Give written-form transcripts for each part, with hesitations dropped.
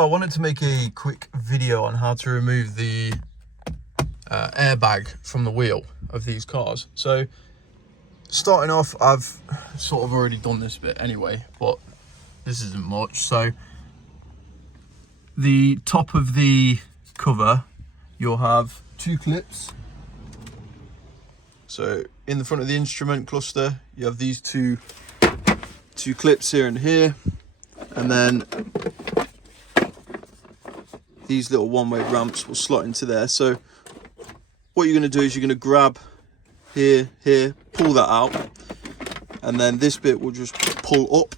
I wanted to make a quick video on how to remove the airbag from the wheel of these cars. So starting off, I've sort of already done this bit anyway, but this isn't much. So the top of the cover, you'll have two clips. So in the front of the instrument cluster, you have these two clips here and here, and then these little one-way ramps will slot into there. So what you're going to do is you're going to grab here, pull that out, and then this bit will just pull up.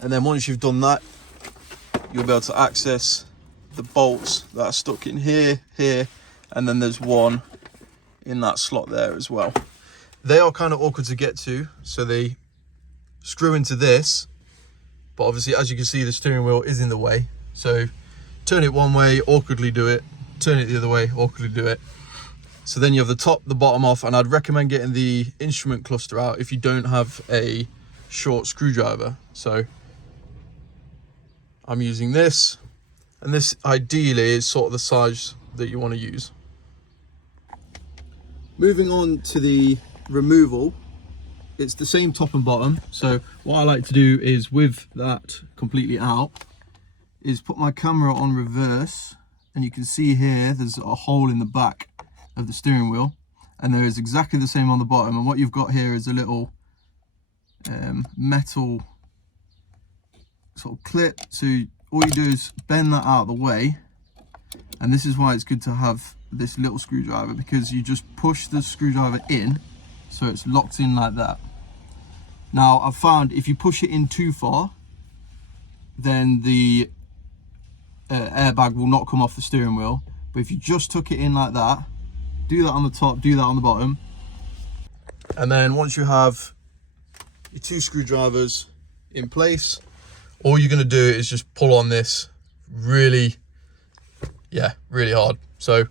And then once you've done that, you'll be able to access the bolts that are stuck in here, and then there's one in that slot there as well. They are kind of awkward to get to, so they screw into this, but obviously, as you can see, the steering wheel is in the way. So turn it one way, awkwardly do it, turn it the other way, awkwardly do it. So then you have the top, the bottom off, and I'd recommend getting the instrument cluster out if you don't have a short screwdriver. So I'm using this, and this ideally is sort of the size that you want to use. Moving on to the removal, it's the same top and bottom. So what I like to do is, with that completely out, is put my camera on reverse, and you can see here there's a hole in the back of the steering wheel, and there is exactly the same on the bottom. And what you've got here is a little metal sort of clip. So all you do is bend that out of the way, and this is why it's good to have this little screwdriver, because you just push the screwdriver in so it's locked in like that. Now I've found if you push it in too far, then the airbag will not come off the steering wheel. But if you just tuck it in like that, do that on the top, do that on the bottom, and then once you have your two screwdrivers in place, all you're going to do is just pull on this really hard. So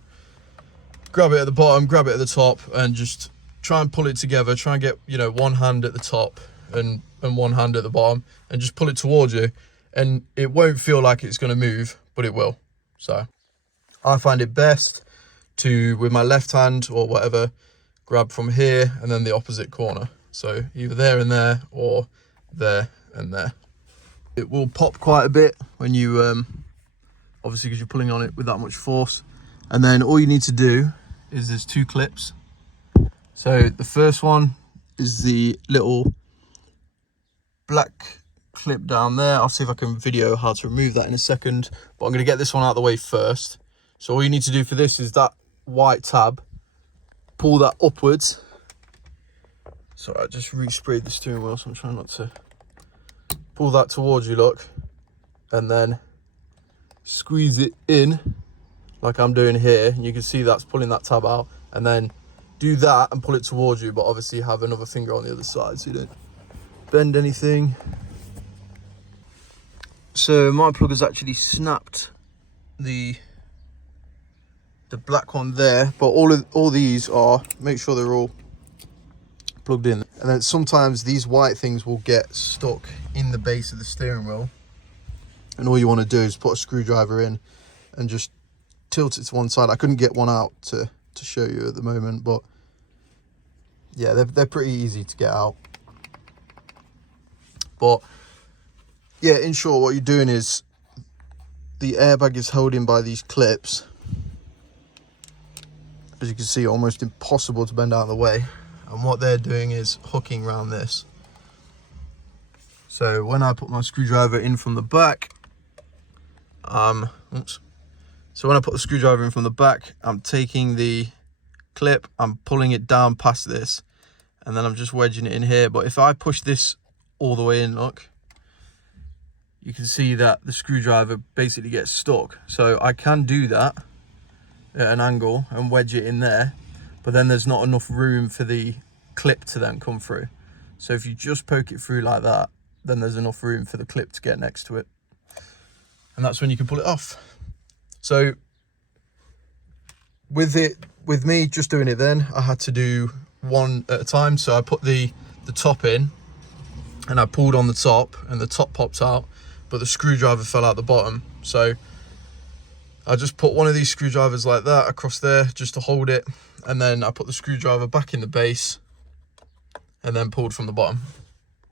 grab it at the bottom, grab it at the top, and just try and pull it together. Try and get, one hand at the top and one hand at the bottom, and just pull it towards you. And it won't feel like it's going to move, but it will. So I find it best to, with my left hand or whatever, grab from here and then the opposite corner. So either there and there, or there and there. It will pop quite a bit when you, obviously because you're pulling on it with that much force. And then all you need to do is there's two clips. So the first one is the little black clip down there. I'll see if I can video how to remove that in a second, but I'm going to get this one out of the way first. So all you need to do for this is that white tab, pull that upwards. Sorry, I just re-sprayed the steering wheel, so I'm trying not to. Pull that towards you, look, and then squeeze it in like I'm doing here, and you can see that's pulling that tab out. And then do that and pull it towards you, but obviously have another finger on the other side so you don't bend anything. So my plug has actually snapped the black one there, but all these are, make sure they're all plugged in. And then sometimes these white things will get stuck in the base of the steering wheel, and all you want to do is put a screwdriver in and just tilt it to one side. I couldn't get one out to show you at the moment, but yeah, they're pretty easy to get out. But yeah, in short, what you're doing is the airbag is held in by these clips. As you can see, almost impossible to bend out of the way. And what they're doing is hooking around this. So when I put my screwdriver in from the back, So when I put the screwdriver in from the back, I'm taking the clip, I'm pulling it down past this, and then I'm just wedging it in here. But if I push this all the way in, look, you can see that the screwdriver basically gets stuck. So I can do that at an angle and wedge it in there, but then there's not enough room for the clip to then come through. So if you just poke it through like that, then there's enough room for the clip to get next to it. And that's when you can pull it off. So with me just doing it then, I had to do one at a time. So I put the top in and I pulled on the top and the top pops out. but the screwdriver fell out the bottom. So I just put one of these screwdrivers like that across there just to hold it, and then I put the screwdriver back in the base and then pulled from the bottom.